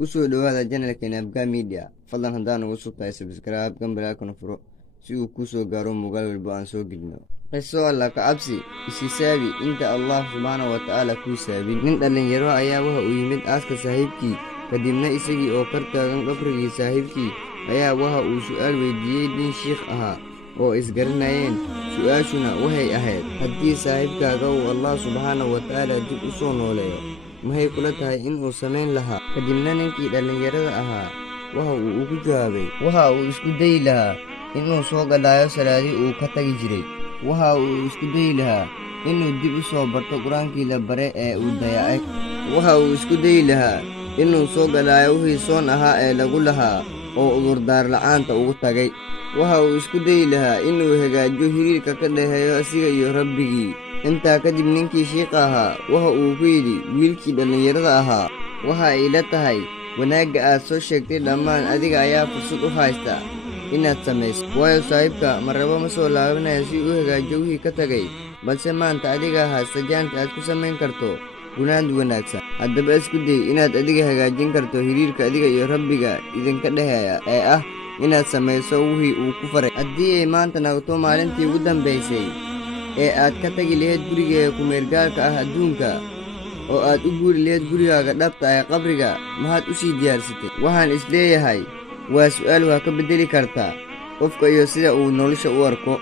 kusoo dhawaada janalkeena Abga Media. Fadlan haddaan ugu subtahay subscribe gambalaalkana furo si uu kusoo gaaro muuqaal walba aan soo gelino. qiso alla ka cabsi isisaabi inta Allah subhanahu wa ta'ala ku saabin. Nin dhalinyaro ayaa waxa uu yimid aaska saaxiibkii, kadibna isagii oo kor taagan qabrigii saaxiibkii ayaa waxa uu su'aal weydiiyey nin shiikh ahaa oo isgaranayeen. Su'aashuna waxay ahayd, haddii saaxiibkaaga uu Allah subhanahu wa ta'ala dib u soo nooleeyo, maxay kula tahay inuu samayn lahaa? Kadibna ninkii dhalinyarada ahaa waxa uu ugu jawaabay, waxa uu isku dayi lahaa inuu soo gadaayo salaadii uu ka tagi jiray. Waxa uu isku dayi lahaa inuu dib u soo barto qur-aankii la bare ee uu dayacay. Waxa uu isku dayi lahaa inuu soo gadaayo wixii soon ahaa ee lagu lahaa oo udurdaar la'aanta ugu tagay. Waxa uu isku dayi lahaa inuu hagaajiyo xiriirka ka dhexeeya asiga iyo Rabbigii. Intaa kadib ninkii shiikha ahaa waxa uu ku yidhi wiilkii dhalinyarada ahaa, waxa ay la tahay wanaagga aad soo sheegtay dhammaan adiga ayaa fursad u haysta inaad samayso, waayo saaxiibka marraba ma soo laabanaya si uu hagaajiyo wixii ka tagay, balse maanta adiga haysta jaanta aad ku samayn karto gunaad wanaagsan. Haddaba isku day inaad adiga hagaajin karto xiriirka adiga iyo Rabbiga idinka dhexeeya ee ah inaad samayso wixii uu ku faray. Haddii ay maanta noqoto maalintii ugu dambaysay ee aad ka tagi lahayd gurigeega kumeelgaalka ah adduunka oo aad u guuri lahayd gurigaaga dhabta ee qabriga, maxaad u sii diyaarsatay? Waxaan is leeyahay waa su'aal waa ka beddeli kartaa qofka iyo sida uu nolosha u arko.